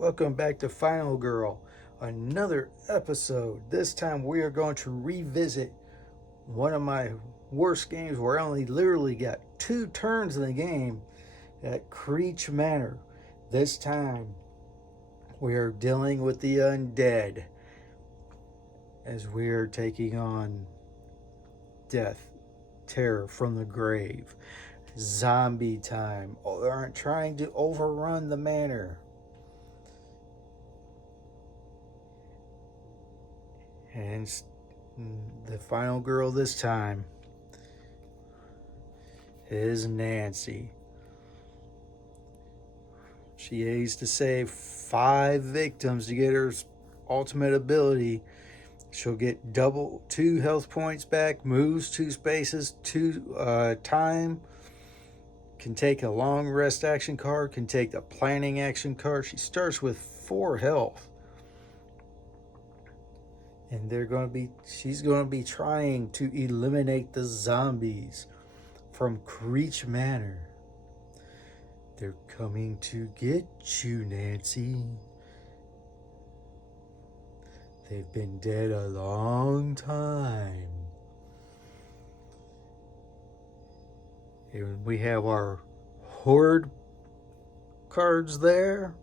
Welcome back to Final Girl, another episode. This time we are going to revisit one of my worst games where I only literally got 2 turns in the game at Creech Manor. This time we are dealing with the undead as we are taking on death, terror from the grave, zombie time. They aren't trying to overrun the manor. And the final girl this time is Nancy. She aims to save 5 victims to get her ultimate ability. She'll get double 2 health points back, moves 2 spaces, 2 time, can take a long rest action card, can take the planning action card. She starts with 4 health. And she's going to be trying to eliminate the zombies from Creech Manor. They're coming to get you, Nancy. They've been dead a long time. And we have our horde cards there.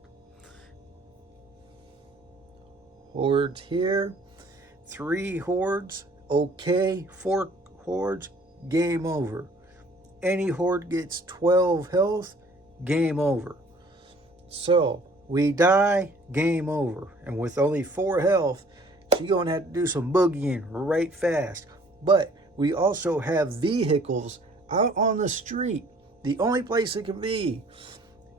Hordes here. 3 hordes, okay. 4 hordes, game over. Any horde gets 12 health, game over. So, we die, game over. And with only 4 health, she's going to have to do some boogieing right fast. But we also have vehicles out on the street. The only place it can be.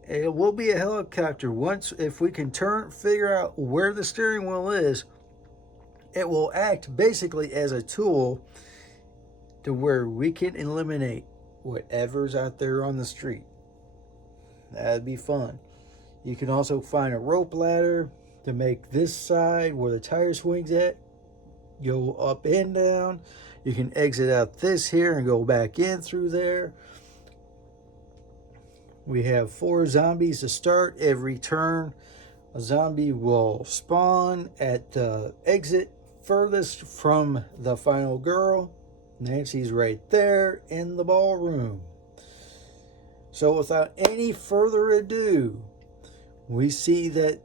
It will be a helicopter. If we can figure out where the steering wheel is, it will act basically as a tool to where we can eliminate whatever's out there on the street. That'd be fun. You can also find a rope ladder to make this side where the tire swings at go up and down. You can exit out this here and go back in through there. We have 4 zombies to start. Every turn a zombie will spawn at the exit furthest from the final girl. Nancy's right there in the ballroom. So without any further ado, we see that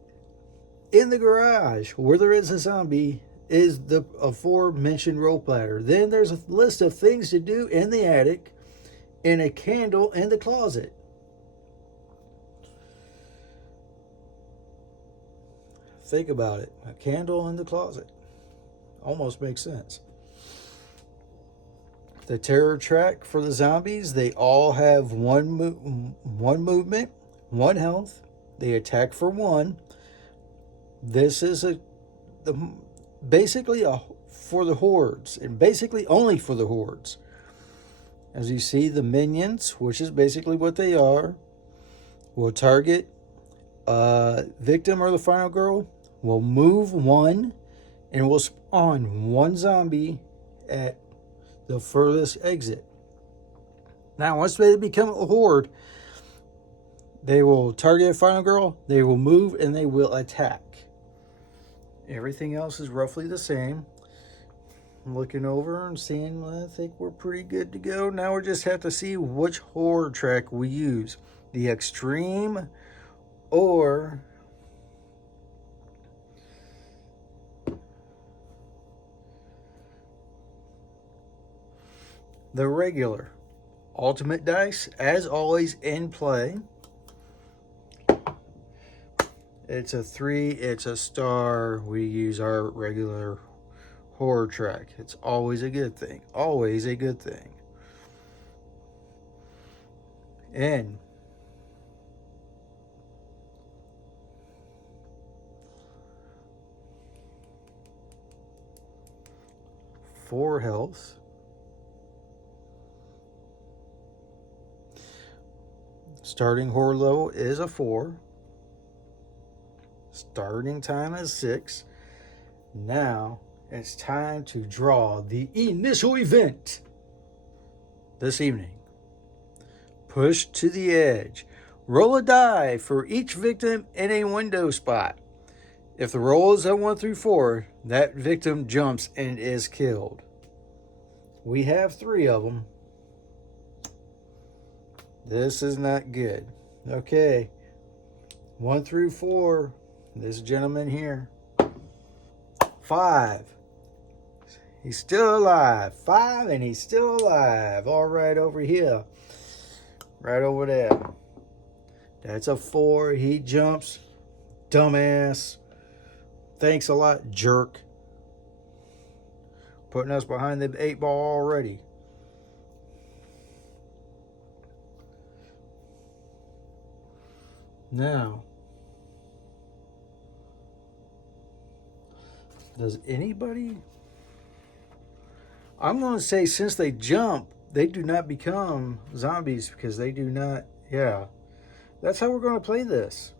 in the garage where there is a zombie is the aforementioned rope ladder. Then there's a list of things to do in the attic and a candle in the closet. Think about it. A candle in the closet. Almost makes sense. The terror track for the zombies, they all have one movement, 1 health. They attack for 1. This is basically for the hordes, and basically only for the hordes. As you see, the minions, which is basically what they are, will target a victim or the final girl, will move 1, and will spawn 1 zombie at the furthest exit. Now, once they become a horde, they will target a final girl, they will move, and they will attack. Everything else is roughly the same. I'm looking over and seeing, I think we're pretty good to go. Now we just have to see which horde track we use. The extreme or the regular. Ultimate dice, as always, in play. It's a 3, it's a star. We use our regular horror track. It's always a good thing. Always a good thing. And four health. Starting horror level is a 4. Starting time is 6. Now it's time to draw the initial event this evening. Push to the edge. Roll a die for each victim in a window spot. If the roll is a 1 through 4, that victim jumps and is killed. We have 3 of them. This is not good. Okay. 1 through 4. This gentleman here. 5. He's still alive. 5 and he's still alive. All right, over here. Right over there. That's a 4. He jumps. Dumbass. Thanks a lot, jerk. Putting us behind the 8 ball already. Now, does anybody... I'm going to say since they jump, they do not become zombies because they do not... Yeah. That's how we're going to play this.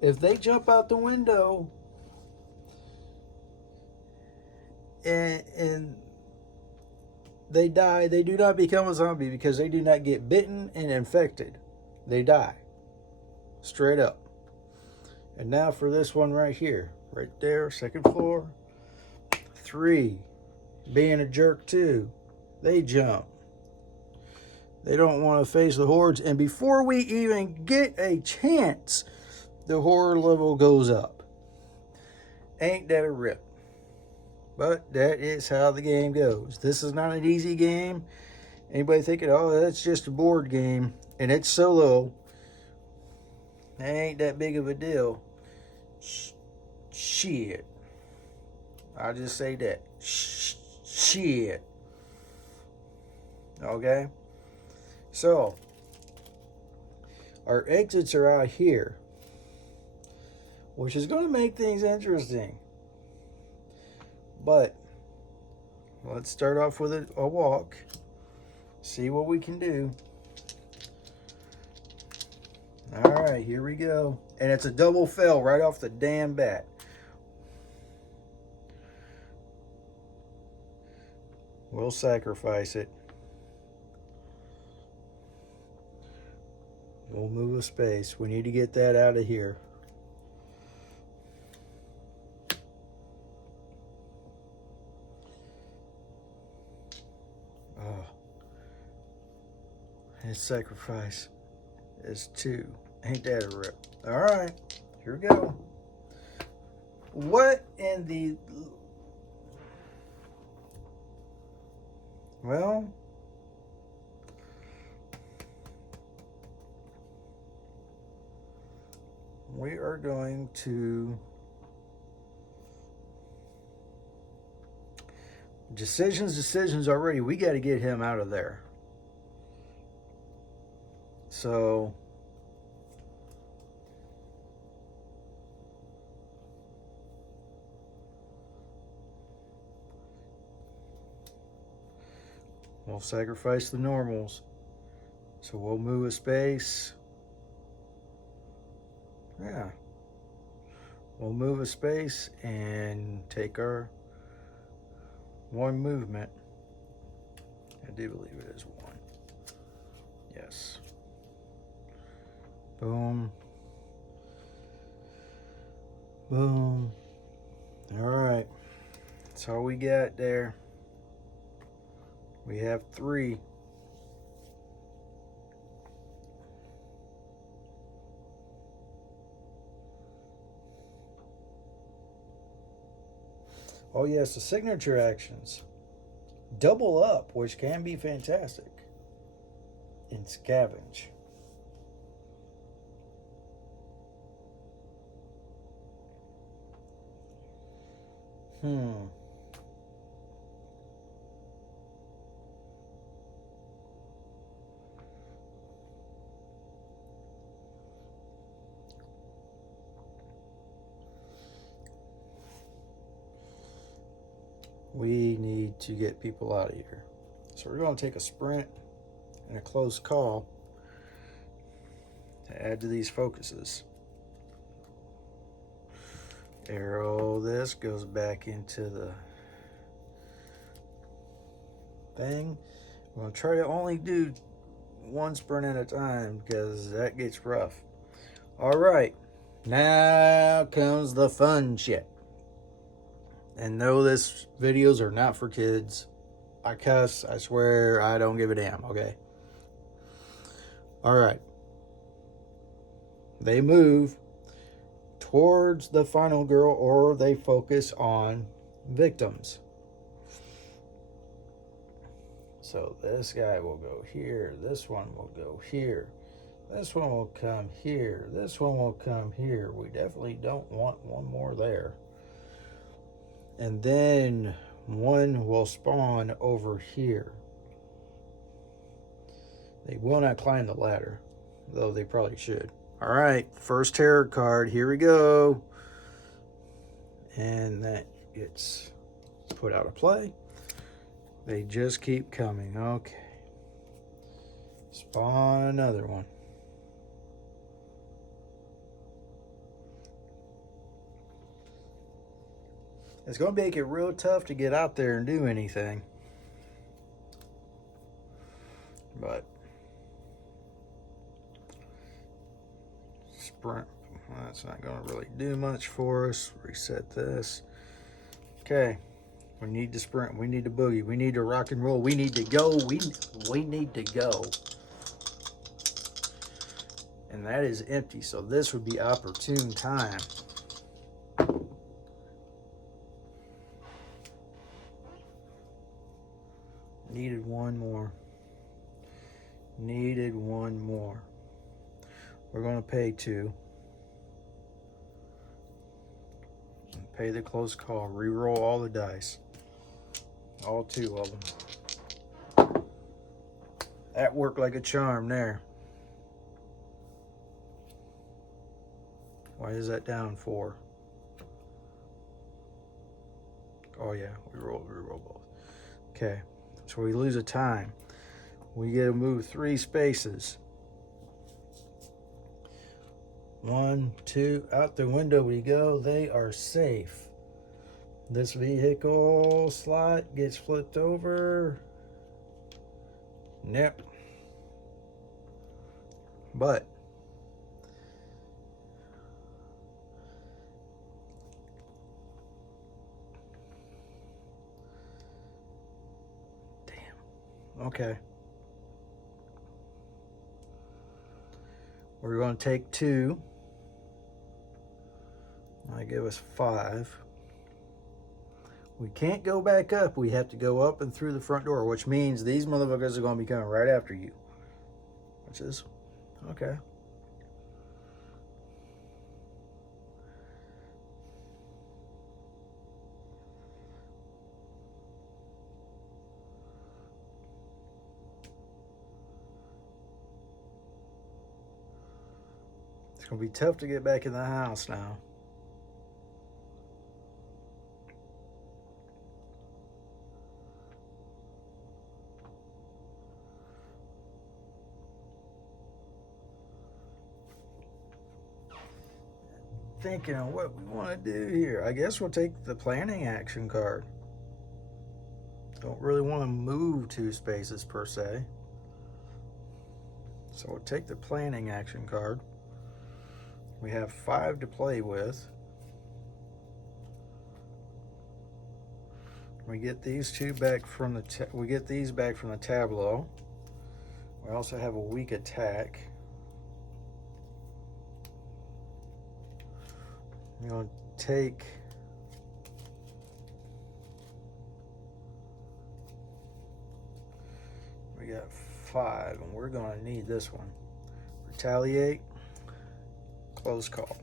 If they jump out the window and they die, they do not become a zombie because they do not get bitten and infected. They die. Straight up. And now for this one right here. Right there, second floor. 3. Being a jerk too. They jump. They don't want to face the hordes. And before we even get a chance, the horror level goes up. Ain't that a rip? But that is how the game goes. This is not an easy game. Anybody thinking, oh, that's just a board game and it's solo, that ain't that big of a deal. Shit. I'll just say that. Shit. Okay? So, our exits are out here, which is going to make things interesting. But, let's start off with a walk. See what we can do. Alright, here we go. And it's a double fail right off the damn bat. We'll sacrifice it. We'll move a space. We need to get that out of here. Oh. His sacrifice is 2. Ain't that a rip? Alright, here we go. What in the... Well... we are going to... Decisions already. We got to get him out of there. So... we'll sacrifice the normals. So we'll move a space. Yeah. We'll move a space and take our 1 movement. I do believe it is 1. Yes. Boom. Boom. All right. That's all we got there. We have 3. Oh yes, the signature actions. Double up, which can be fantastic. And scavenge. We need to get people out of here. So we're going to take a sprint and a close call to add to these focuses. Arrow this goes back into the thing. I'm going to try to only do one sprint at a time because that gets rough. All right, now comes the fun shit. And no, this videos are not for kids. I cuss, I swear, I don't give a damn, okay? All right. They move towards the final girl or they focus on victims. So this guy will go here, this one will go here, this one will come here, this one will come here. We definitely don't want one more there. And then one will spawn over here. They will not climb the ladder, though they probably should. All right, first tarot card, here we go. And that gets put out of play. They just keep coming. Okay. Spawn another one. It's going to make it real tough to get out there and do anything. But sprint, that's not going to really do much for us. Reset this. Okay. We need to sprint. We need to boogie. We need to rock and roll. We need to go. We need to go. And that is empty. So this would be opportune time. Needed one more. Needed one more. We're going to pay 2. Pay the close call. Reroll all the dice. All 2 of them. That worked like a charm there. Why is that down 4? Oh yeah, we roll both. Okay, so we lose a time. We get to move 3 spaces. 1, 2, out the window we go. They are safe. This vehicle slot gets flipped over. Nope. But damn. Okay. We're going to take 2. I give us 5. We can't go back up. We have to go up and through the front door, which means these motherfuckers are going to be coming right after you. Which is okay. It's going to be tough to get back in the house now. Thinking of what we want to do here. I guess we'll take the planning action card. Don't really want to move 2 spaces per se. So we'll take the planning action card. We have 5 to play with. We get these 2 back from the we get these back from the tableau. We also have a weak attack. We're going to take we got 5 and we're going to need this one. Retaliate, close call.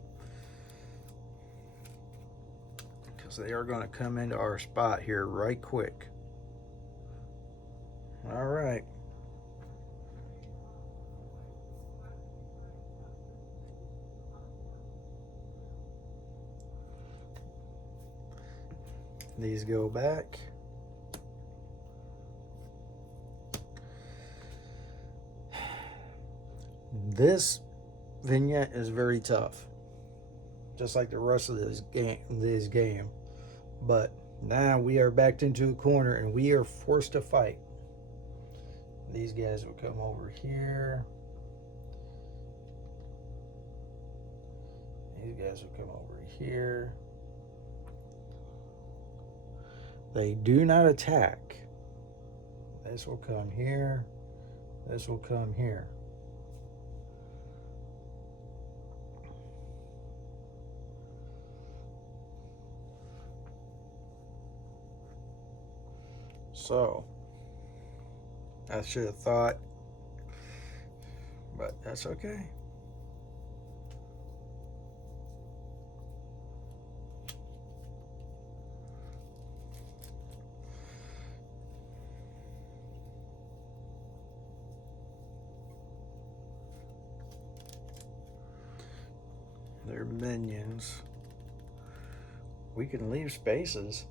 Because they are going to come into our spot here right quick. All right. These go back. This vignette is very tough, just like the rest of this game. But now we are backed into a corner and we are forced to fight. These guys will come over here. These guys will come over here. They do not attack. This will come here. This will come here. So, I should have thought, but that's okay. They're minions. We can leave spaces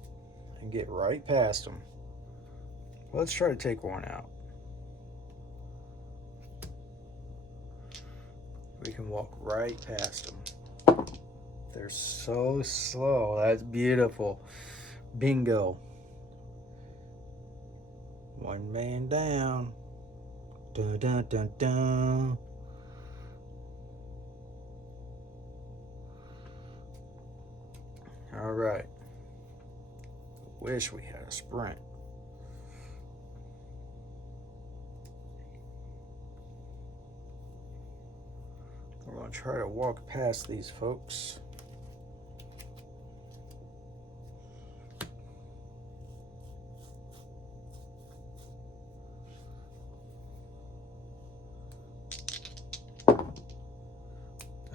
and get right past them. Let's try to take one out. We can walk right past them. They're so slow. That's beautiful. Bingo. One man down. Dun dun dun dun. All right. Wish we had a sprint. We're going to try to walk past these folks.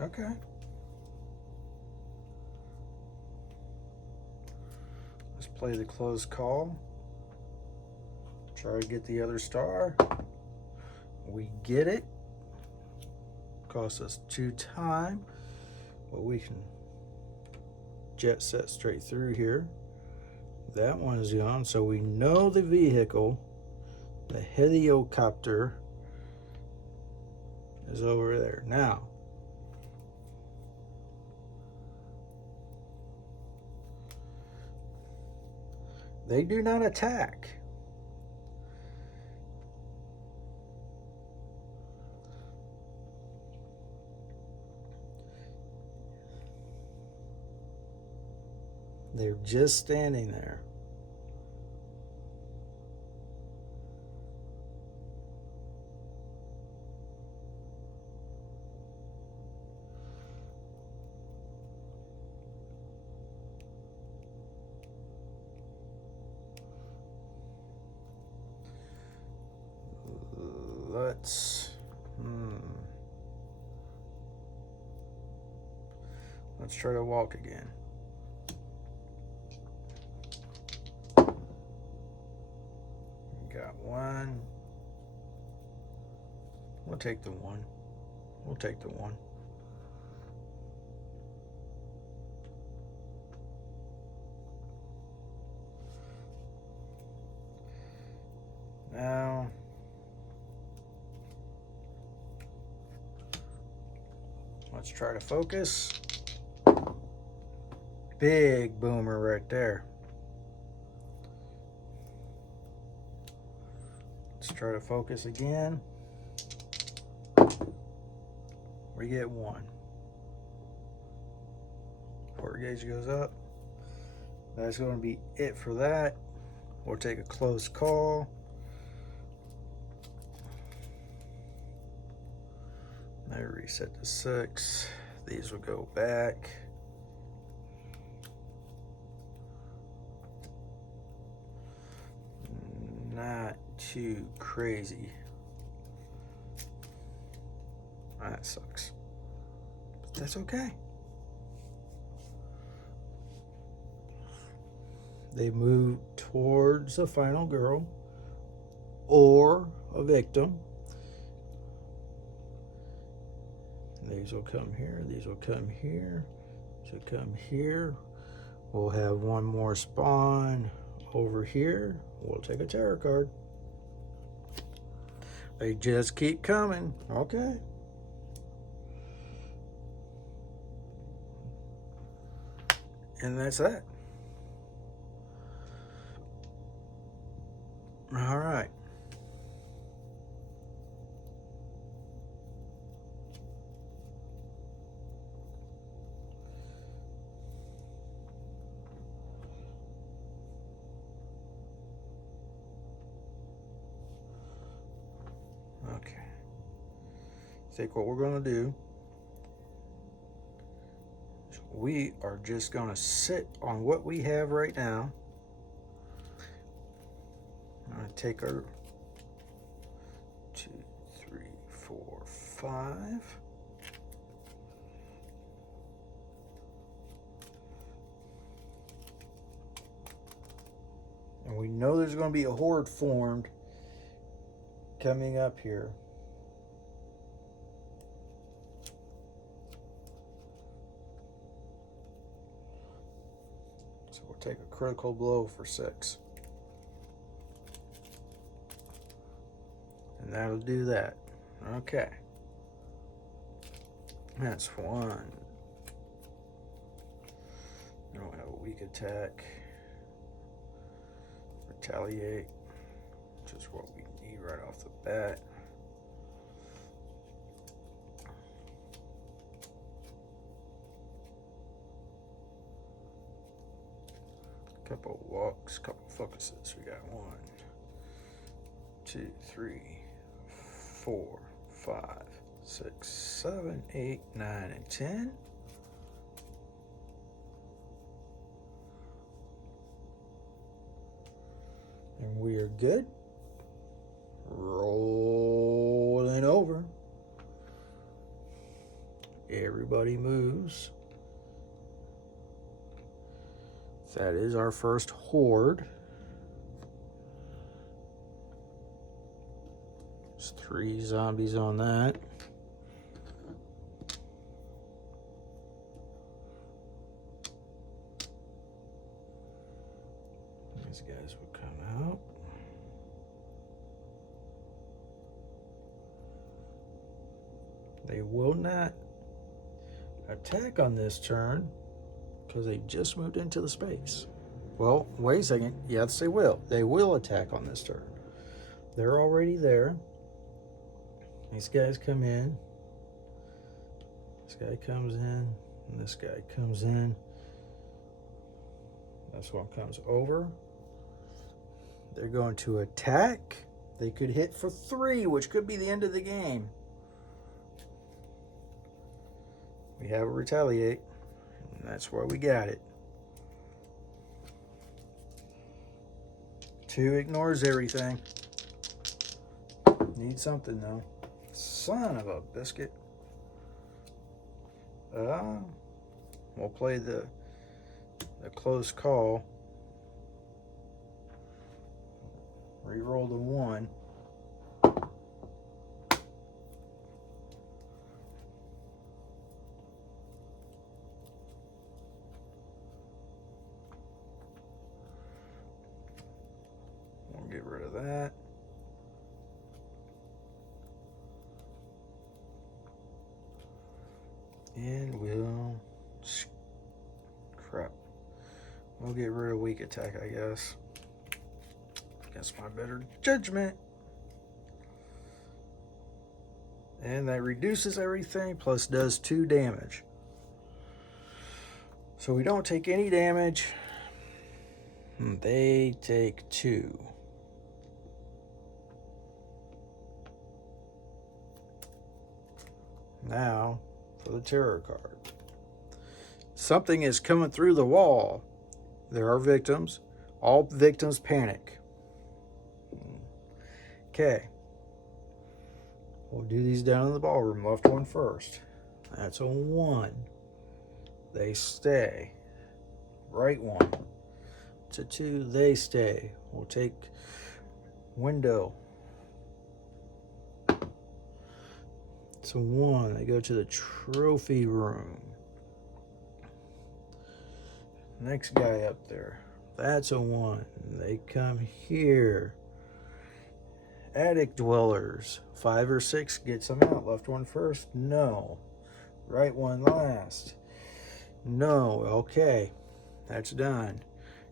Okay. Let's play the close call. Try to get the other star. We get it. Costs us 2 time, but we can jet set straight through here. That one is gone, so we know the vehicle, the helicopter, is over there. Now, they do not attack. They're just standing there. Let's try to walk again. Got one. We'll take the one. We'll take the one. Now, let's try to focus. Big boomer right there. Let's try to focus again. We get one. Port gauge goes up. That's going to be it for that. We'll take a close call. Now reset to 6. These will go back. Not too crazy. That sucks. But that's okay. They move towards a final girl or a victim. These will come here. These will come here. These will come here. We'll have one more spawn over here. We'll take a tarot card. They just keep coming. Okay. And that's that. All right. think what we're going to do, we are just going to sit on what we have right now. I'm going to take our 2, 3, 4, 5. And we know there's going to be a horde formed coming up here. So we'll take a critical blow for 6. And that'll do that. Okay. That's 1. We don't have a weak attack. Retaliate. Just what we need right off the bat. Couple walks, couple focuses. We got 1, 2, 3, 4, 5, 6, 7, 8, 9, and 10. And we are good. Rolling over. Everybody moves. That is our first horde. There's 3 zombies on that. These guys will come out. They will not attack on this turn because they just moved into the space. Well, wait a second. Yes, they will. They will attack on this turn. They're already there. These guys come in. This guy comes in. And this guy comes in. This one comes over. They're going to attack. They could hit for 3, which could be the end of the game. We have a retaliate. And that's why we got it. 2 ignores everything. Need something though. Son of a biscuit. We'll play the close call. Reroll the 1. We'll get rid of that. And we'll... Crap. We'll get rid of weak attack, I guess. Against my better judgment. And that reduces everything, plus does 2 damage. So we don't take any damage. They take 2. Now, for the terror card. Something is coming through the wall. There are victims. All victims panic. Okay. We'll do these down in the ballroom. Left one first. That's a 1. They stay. Right one. It's a 2. They stay. We'll take window. It's a 1. They go to the trophy room. Next guy up there. That's a 1. They come here. Attic dwellers. 5 or 6 gets them out. Left one first. No. Right one last. No. Okay. That's done.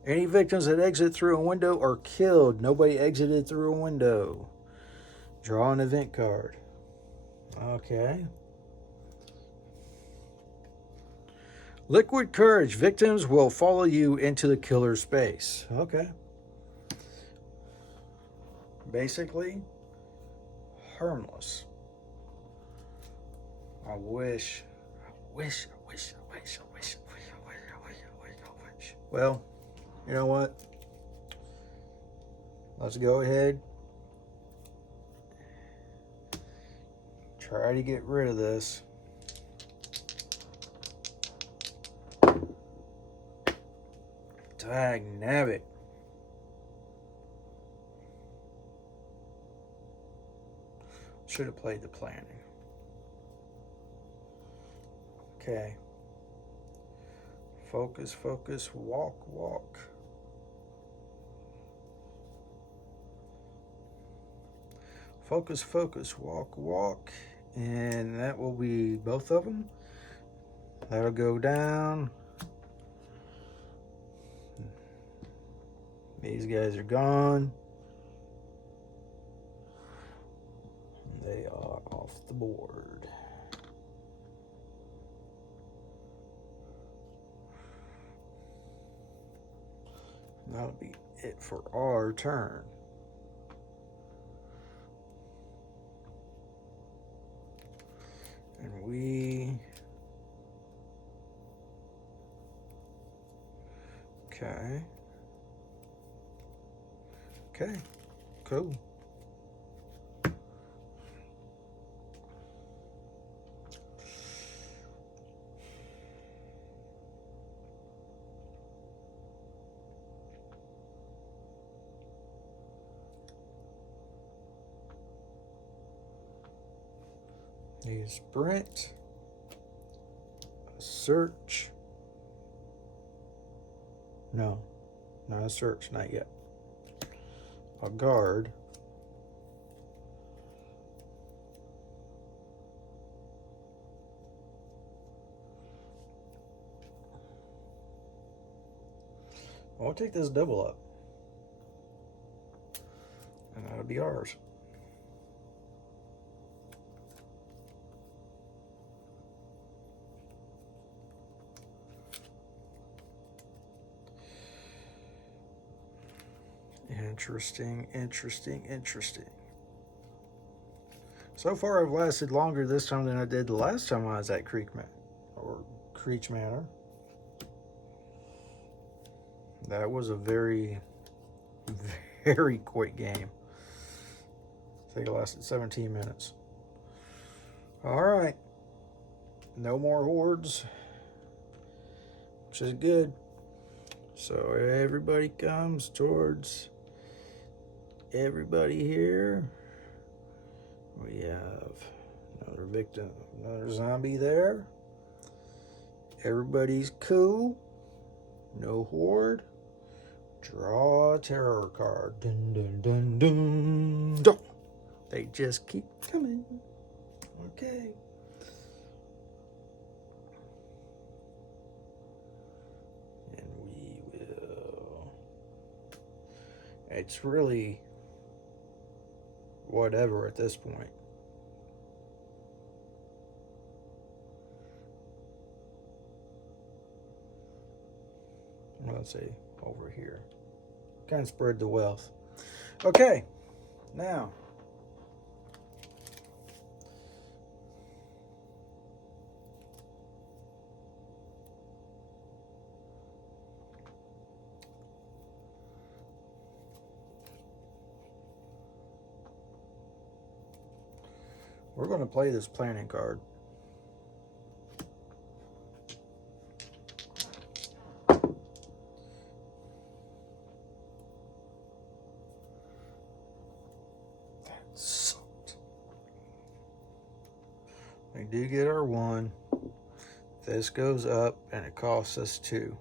Any victims that exit through a window are killed. Nobody exited through a window. Draw an event card. Okay. Liquid courage. Victims will follow you into the killer space. Okay. Basically, harmless. I wish. I wish. I wish. I wish. I wish. I wish. I wish. I wish. I wish. I wish. Well, you know what? Let's go ahead. Try to get rid of this. Dag nabbit. Should have played the planning. Okay. Focus, focus, walk, walk. Focus, focus, walk, walk. And that will be both of them. That'll go down. These guys are gone. They are off the board. That'll be it for our turn. And we... Okay. Okay, cool. A sprint, a search. No, not a search, not yet. A guard. I'll take this double up. And that'll be ours. Interesting, interesting, interesting. So far, I've lasted longer this time than I did the last time I was at Creech Manor. That was a very, very quick game. I think it lasted 17 minutes. All right. No more hordes, which is good. So everybody comes towards everybody here. We have another victim, another zombie there. Everybody's cool. No horde. Draw a terror card. Dun, dun, dun, dun, dun. They just keep coming. Okay. And we will... It's really whatever at this point. Let's see, over here. Kind of spread the wealth. Okay, now. We're going to play this planning card. That sucked. We do get our 1. This goes up and it costs us 2.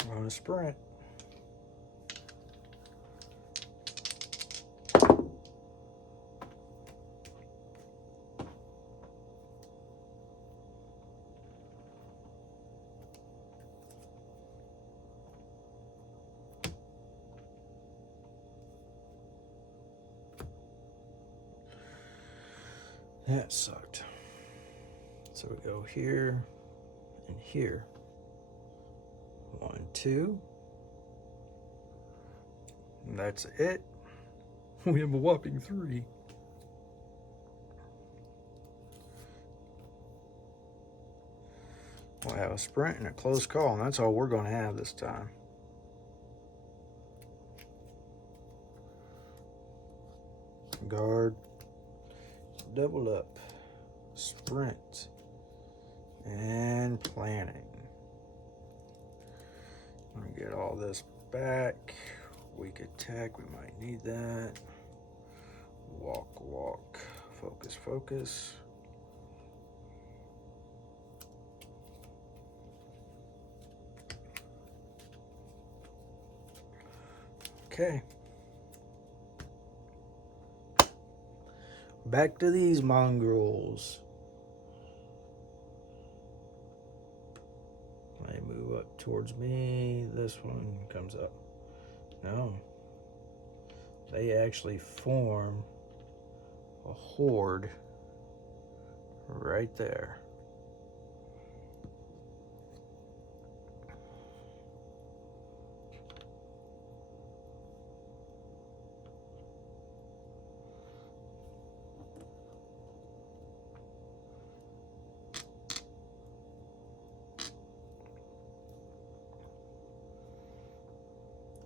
I'm going to sprint. That sucked. So we go here and here. 1, 2. That's it. We have a whopping 3. We'll have a sprint and a close call, and that's all we're going to have this time. Guard, double up, sprint, and planning. Let me get all this back. Weak attack, we might need that. Walk, walk, focus, focus. Okay. Back to these mongrels. They move up towards me. This one comes up. No. They actually form a horde right there.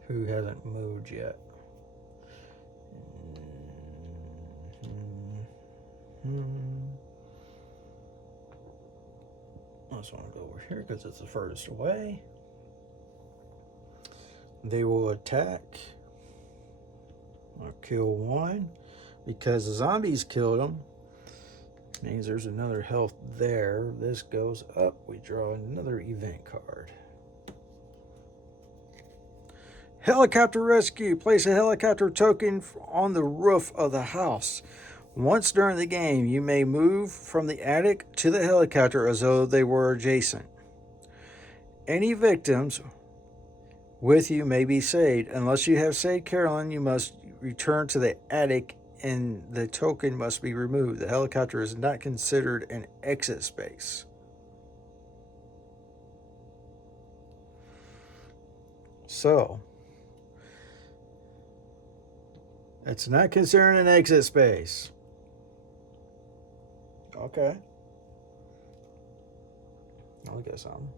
Who hasn't moved yet? I just want to go over here because it's the furthest away. They will attack or kill one because the zombies killed them. Means there's another health there. This goes up. We draw another event card. Helicopter rescue. Place a helicopter token on the roof of the house. Once during the game, you may move from the attic to the helicopter as though they were adjacent. Any victims with you may be saved. Unless you have saved Carolyn, you must return to the attic and the token must be removed. The helicopter is not considered an exit space. So, it's not considered an exit space. Okay. I'll get some.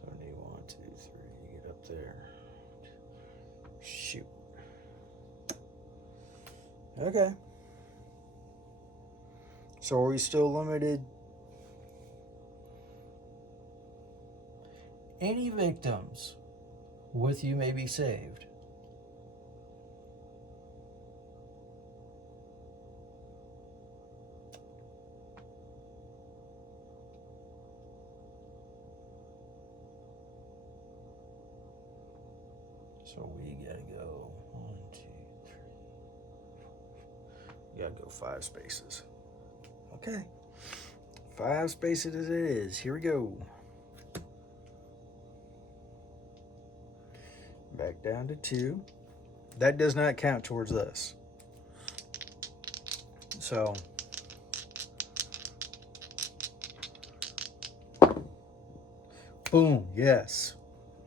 So I need 1, 2, 3. Get up there. Shoot. Okay. So are we still limited? Any victims with you may be saved. So we gotta go 1, 2, 3. We gotta go 5 spaces. Okay. 5 spaces as it is. Here we go. Back down to 2. That does not count towards this. So boom, yes.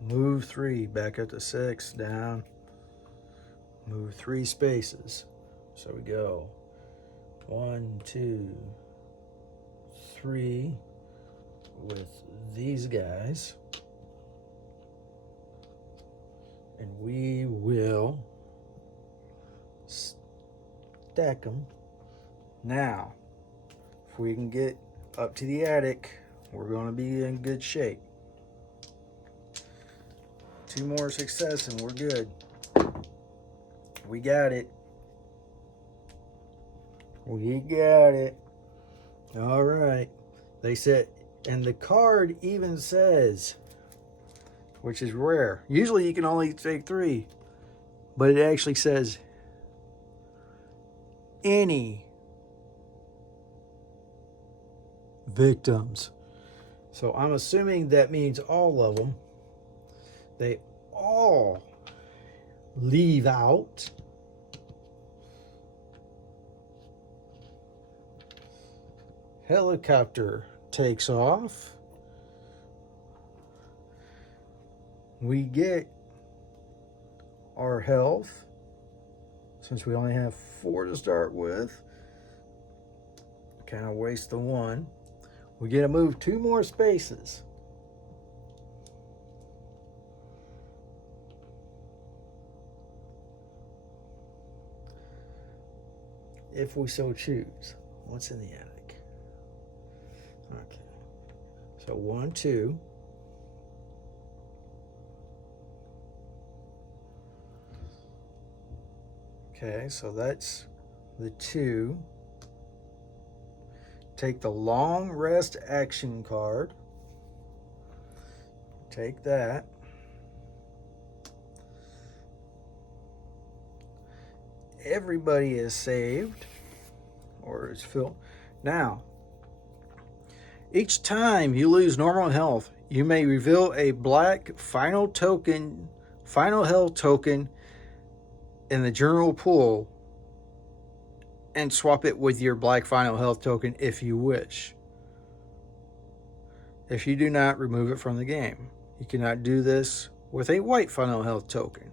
Move 3 back up to 6, down. Move 3 spaces. So we go 1, 2, 3 with these guys. And we will stack them. Now, if we can get up to the attic, we're going to be in good shape. 2 more success and we're good. We got it. We got it. All right. They said, and the card even says, which is rare. Usually you can only take 3, but it actually says any victims. So I'm assuming that means all of them. They all leave out. Helicopter takes off. We get our health, since we only have 4 to start with. Kind of waste the 1. We get to move 2 more spaces. If we so choose. What's in the attic? Okay. So 1, 2. Okay, so that's the 2. Take the long rest action card. Take that. Everybody is saved, or is filled. Now, each time you lose normal health, you may reveal a black final health token in the general pool and swap it with your black final health token if you wish. If you do not, remove it from the game. You cannot do this with a white final health token.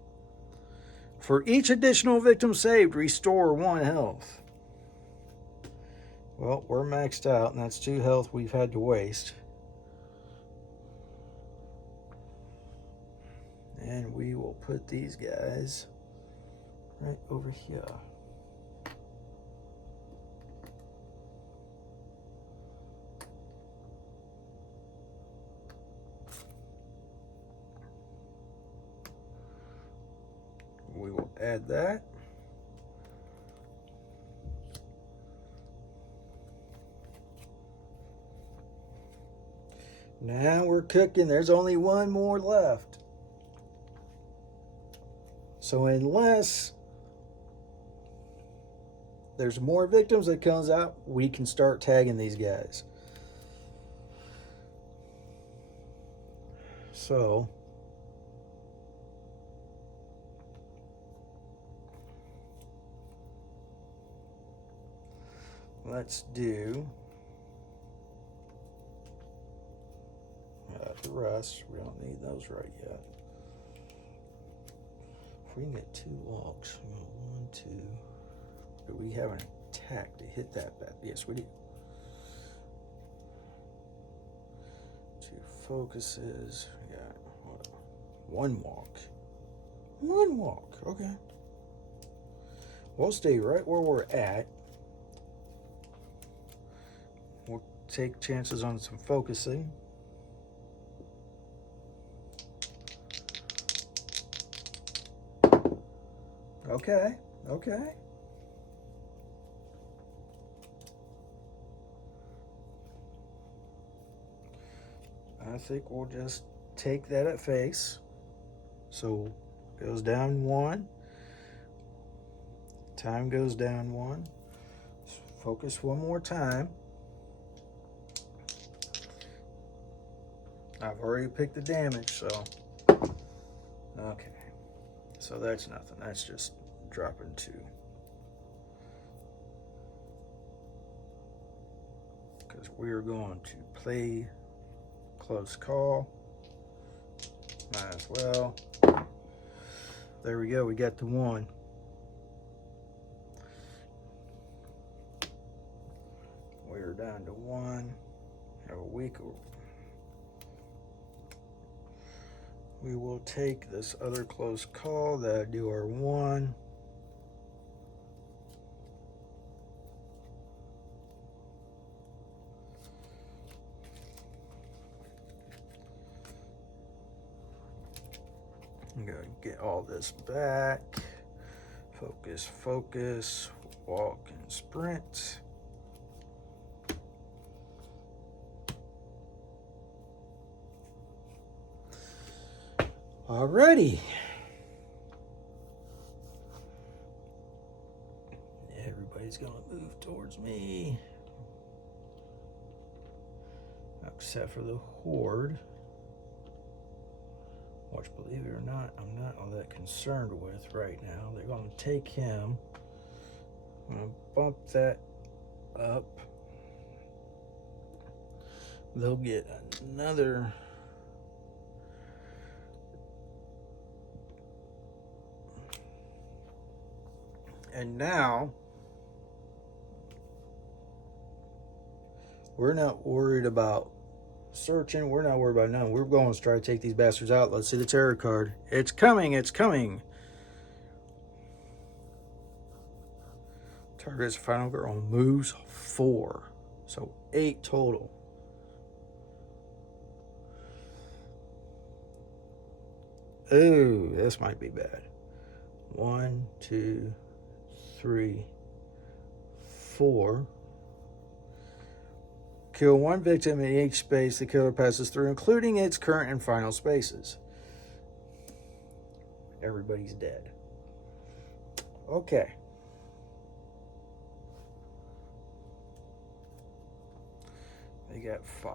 For each additional victim saved, restore 1 health. Well, we're maxed out, and that's 2 health we've had to waste. And we will put these guys right over here. We will add that. Now we're cooking. There's only 1 more left. So unless there's more victims that comes out, we can start tagging these guys. So let's do the rest. We don't need those right yet. If we can get 2 walks, 1, 2. Do we have an attack to hit that bad? Yes, we do. 2 focuses. We got 1 walk. 1 walk. Okay. We'll stay right where we're at. We'll take chances on some focusing. Okay. I think we'll just take that at face. So goes down 1. Time goes down 1. Focus 1 more time. I've already picked the damage, so okay. So that's nothing. That's just dropping 2. Because we're going to play close call. Might as well. There we go. We got the 1. We're down to 1. Have a week. We will take this other close call. That'll do our 1. I'm going to get all this back. Focus. Walk and sprint. Alrighty. Everybody's going to move towards me. Except for the horde. Which, believe it or not, I'm not all that concerned with right now. They're going to take him. I'm going to bump that up. They'll get another And now we're not worried about searching. We're not worried about none. We're going to try to take these bastards out. Let's see the terror card. It's coming. It's coming. Target's final girl moves 4. So 8 total. Ooh, this might be bad. 1, 2, 3, 4. Kill 1 victim in each space the killer passes through, including its current and final spaces. Everybody's dead. Okay. They got 5.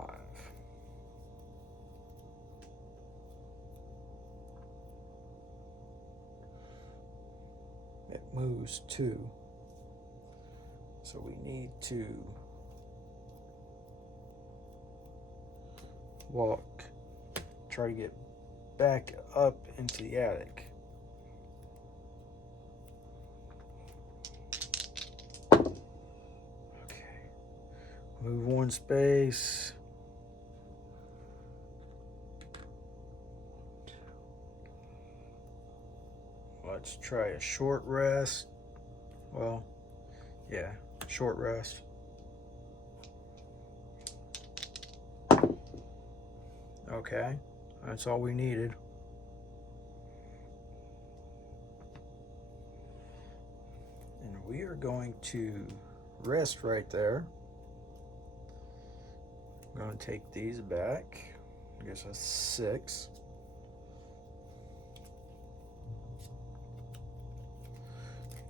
It moves 2. So we need to walk, try to get back up into the attic. Okay. Move 1 space. Let's try a short rest. Well, yeah, short rest. Okay, that's all we needed. And we are going to rest right there. I'm going to take these back. I guess that's 6.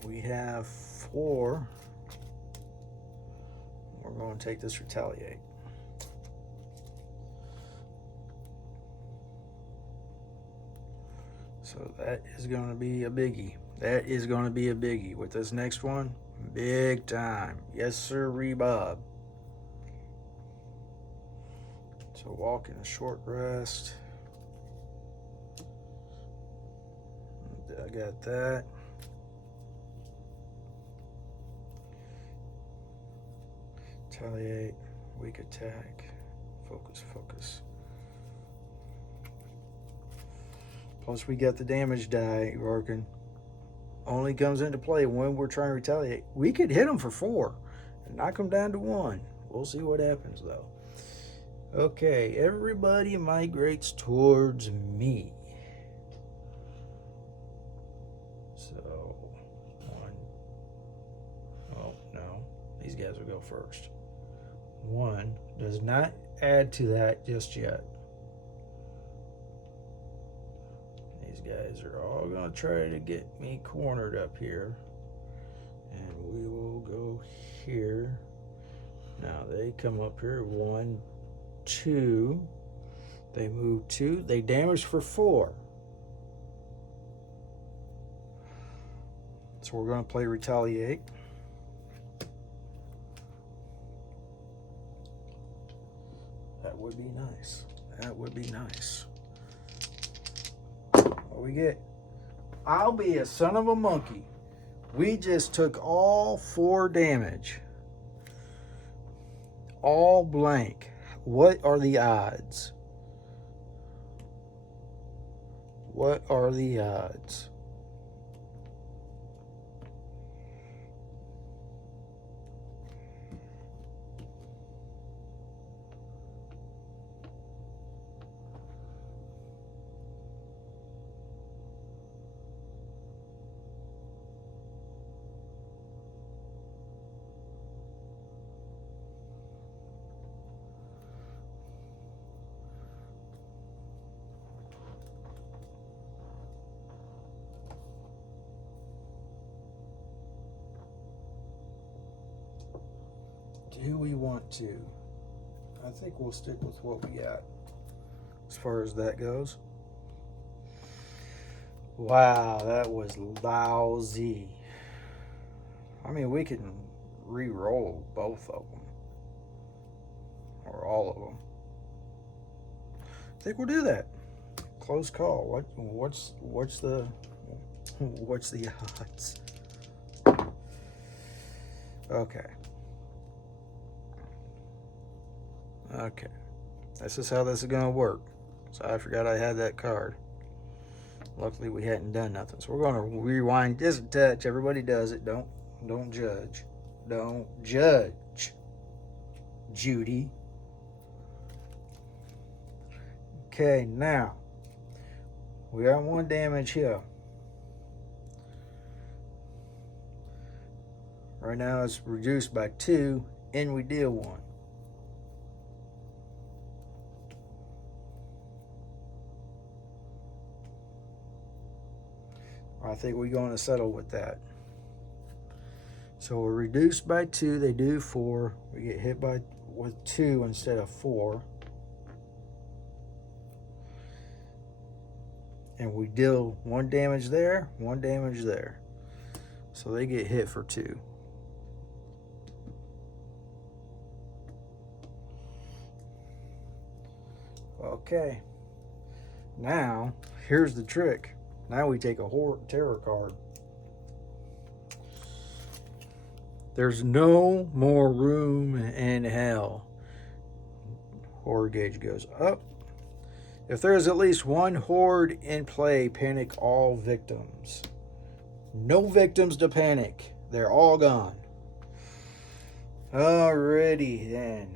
We have 4. We're going to take this retaliate. So that is going to be a biggie. That is going to be a biggie. With this next one, big time. Yes, sir, Bob. So walk in a short rest. I got that. Retaliate, weak attack, focus. Plus we got the damage die working. Only comes into play when we're trying to retaliate. We could hit them for 4 and knock them down to 1. We'll see what happens though. Okay, everybody migrates towards me. So, 1. Oh, no. These guys will go first. 1 does not add to that just yet. These guys are all going to try to get me cornered up here. And we will go here. Now they come up here. 1, 2. They move 2. They damage for 4. So we're going to play retaliate. That would be nice. That would be nice. What we get? I'll be a son of a monkey. We just took all 4 damage. All blank. What are the odds? What are the odds? Do we want to? I think we'll stick with what we got as far as that goes. Wow, that was lousy. I mean, we can re-roll both of them. Or all of them. I think we'll do that. Close call. What's the odds? Okay. Okay. This is how this is going to work. So I forgot I had that card. Luckily we hadn't done nothing. So we're going to rewind just a touch. Everybody does it. Don't judge. Don't judge, Judy. Okay, now we got 1 damage here. Right now it's reduced by 2, and we deal 1. I think we're going to settle with that. So we're reduced by 2. They do 4. We get hit with 2 instead of 4. And we deal 1 damage there, 1 damage there. So they get hit for 2. Okay. Now, here's the trick. Now we take a terror card. There's no more room in hell. Horror gauge goes up. If there is at least 1 horde in play, panic all victims. No victims to panic. They're all gone. Alrighty then.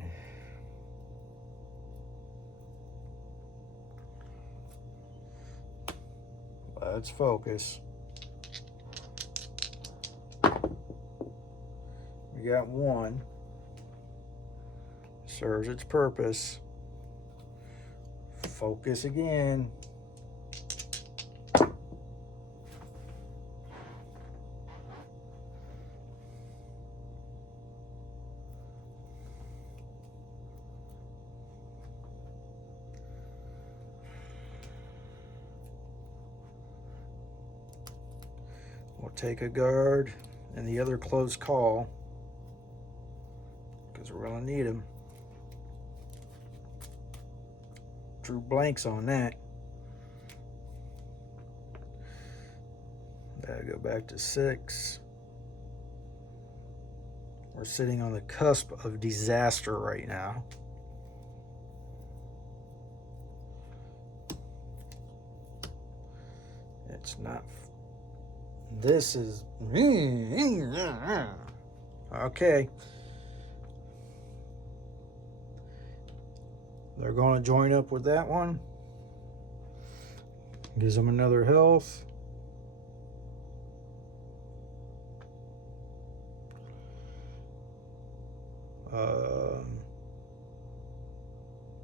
Let's focus. We got 1. Serves its purpose. Focus again. We'll take a guard and the other close call because we're going to need them. Drew blanks on that. That'll go back to 6. We're sitting on the cusp of disaster right now. It's not. This is. Okay. They're going to join up with that one. Gives them another health.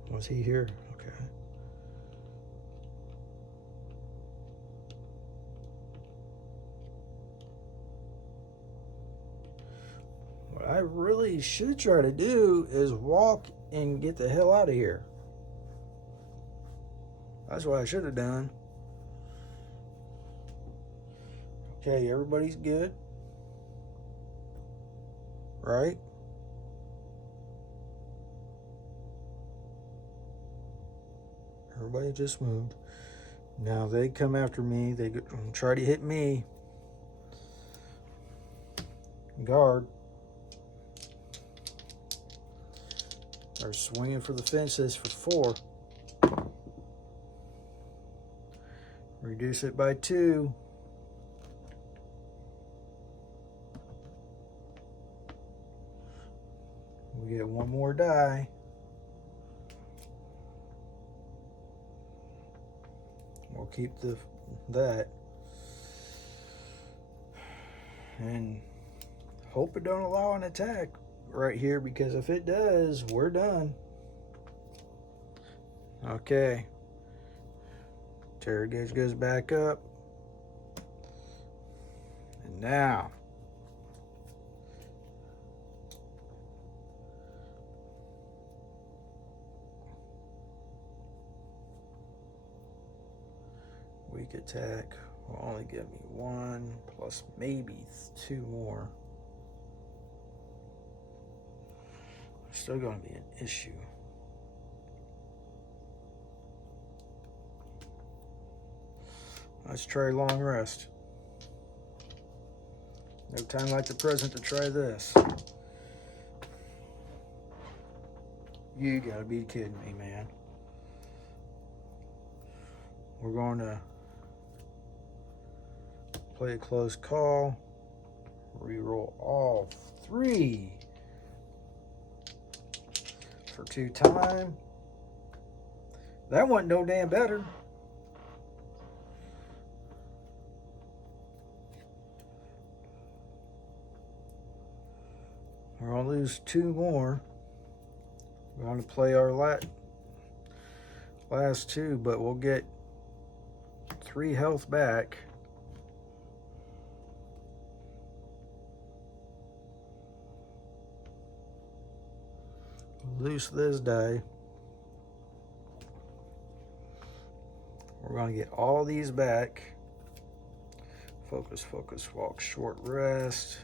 Was he here? Okay. What I really should try to do is walk and get the hell out of here. That's what I should have done. Okay, everybody's good. Right? Everybody just moved. Now they come after me. They try to hit me. Guard. They're swinging for the fences for 4. Reduce it by 2. We get 1 more die. We'll keep that. And hope it don't allow an attack right here, because if it does, we're done. Okay. Terror gauge goes back up. And now weak attack will only give me 1 plus maybe 2 more. Still going to be an issue. Let's try long rest. No time like the present to try this. You gotta be kidding me, man. We're going to play a close call. Reroll all 3 for 2 time. That wasn't no damn better. We're going to lose 2 more. We're going to play our last 2, but we'll get 3 health back. Loose this die. We're going to get all these back. Focus, focus, walk, short rest.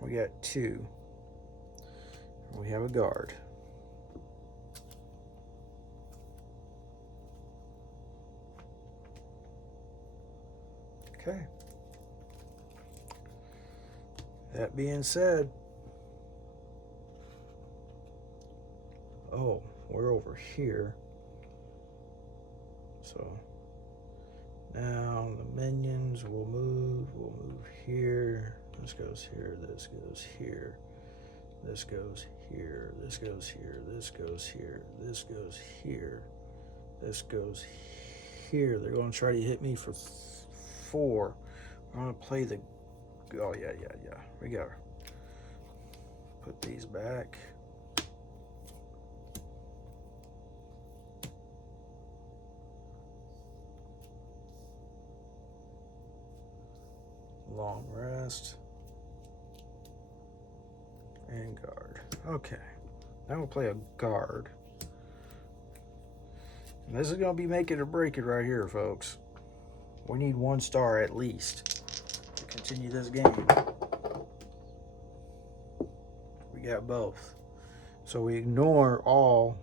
We got 2. We have a guard. Okay. That being said, oh, we're over here. So now the minions will move. We'll move here. This goes here. This goes here. This goes here. This goes here. This goes here. This goes here. This goes here. They're going to try to hit me for 4. I'm going to play the... Oh, yeah. We got to put these back. Long rest. And guard. Okay. Now we'll play a guard. And this is going to be make it or break it right here, folks. We need 1 star at least to continue this game. We got both. So we ignore all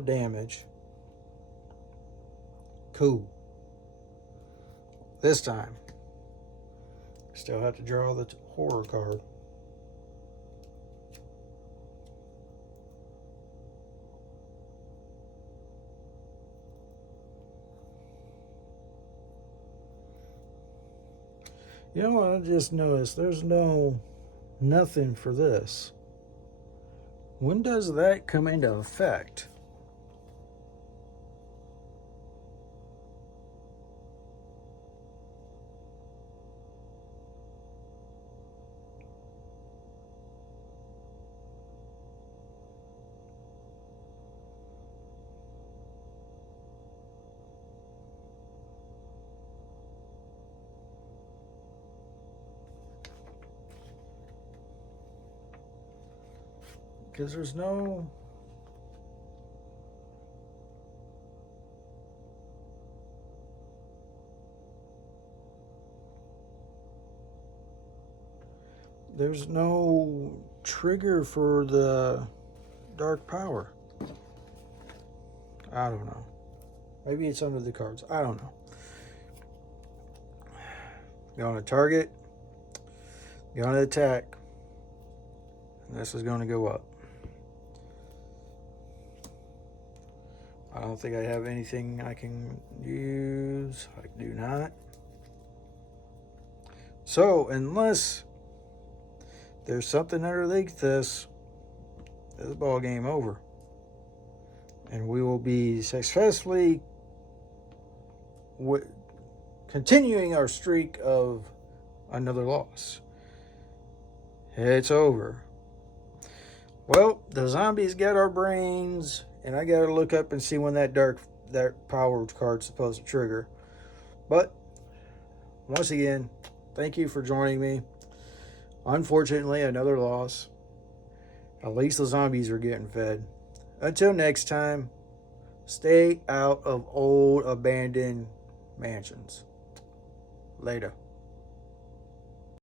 damage. Cool. This time, still have to draw the horror card. You know what I just noticed? There's nothing for this. When does that come into effect? Because there's no... There's no trigger for the dark power. I don't know. Maybe it's under the cards. I don't know. Going to target. Going to attack. And this is going to go up. I don't think I have anything I can use. I do not. So, there's something underneath this ball game over. And we will be successfully continuing our streak of another loss. It's over. Well, the zombies got our brains, and I got to look up and see when that power card's supposed to trigger. But, once again, thank you for joining me. Unfortunately, another loss. At least the zombies are getting fed. Until next time, stay out of old abandoned mansions. Later.